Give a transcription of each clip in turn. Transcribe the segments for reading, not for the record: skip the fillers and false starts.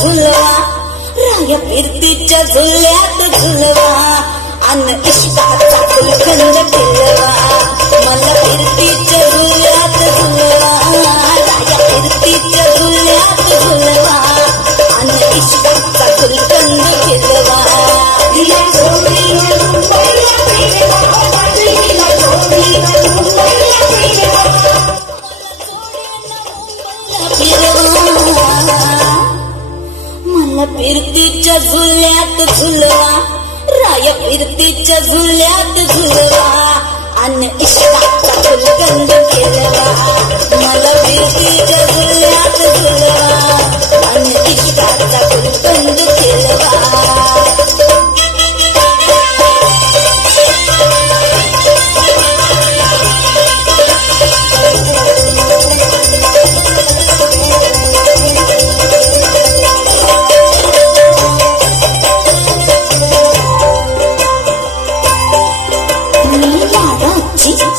झुलवा राया फिरतीच्या झुल्यात झुलवा अन इश्काचा गुलकंद फिरवा मला फिरतीच्या झुल्यात झुलवा राया फिरतीच्या झुल्यात झुलवा अन इश्काचा गुलकंद फिरवा मला फिरतीच्या झुल्यात झुलवा राया फिरतीच्या झुल्यात झुलवा अन इश्काचा गुलकंद फिरवा मला फिरतीच्या झुल्यात झुलवा अन इश्काचा गुलकंद फिरवा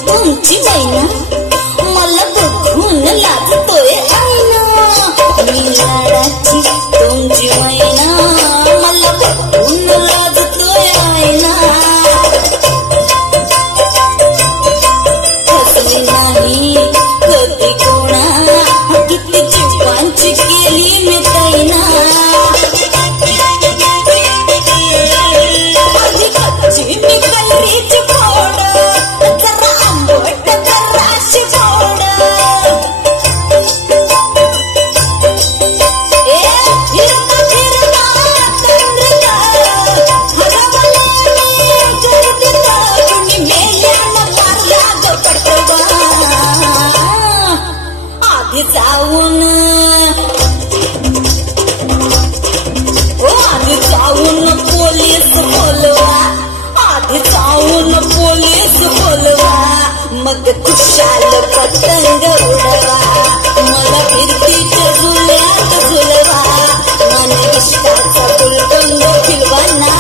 तुमची मैना मला बघून लाजतोय आईना मी लाडाची तुमची मैना मला बघून लाजतोय आईना हसली नाही कधी कोणा किती जीवांची केली मी तैना आधी कच्ची मी कलरीची फोड पोलीस बोलवा मग खुशाल पतंग उडवा मला फिरतीच्या झुल्यात झुलवा मन इश्काचा गुलकंद फिरवा ना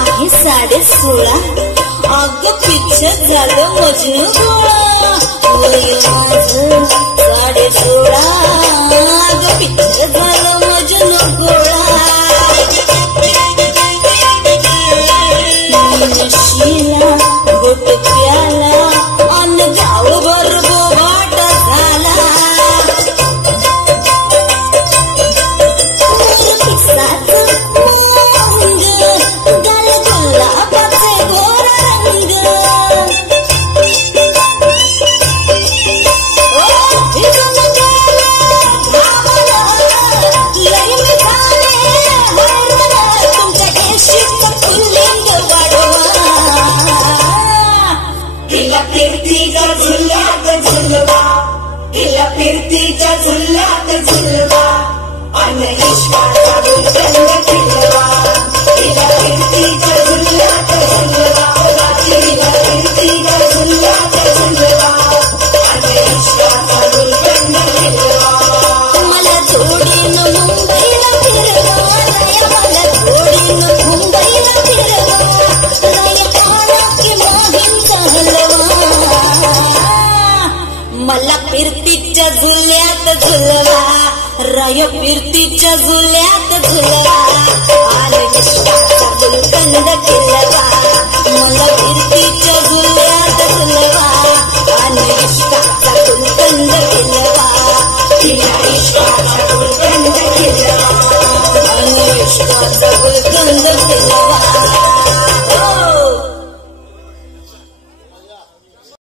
आहे 16.5 अग पिक्चर झालं मजनू गोळा वय माझं 16.5 अग पिक्चर झालं मजनू गोळा नशीला गोट प्याला अन गावभर गोबाट झाला फिरतीच्या झुल्यात झुलवा अन इश्काचा गुलकंद फिरवा तिला फिरतीच्या झुल्यात झुलवा तिला फिरतीच्या झुल्यात झुलवा अन इश्काचा गुलकंद फिरवा मला जोडीनं मुंबईला फिरवा मला जोडीनं मुंबईला फिरवा राया काढा की माहीमचा हलवा मला फिरतीच्या झुल्यात झुलवा राया फिरतीच्या झुल्यात झुलवा आणि इश्काचा गुलकंद फिरवा मला फिरतीच्या झुल्यात झुलवा आणि इश्काचा गुलकंद फिरवा तिला इश्काचा गुलकंद फिरवा आणि इश्काचा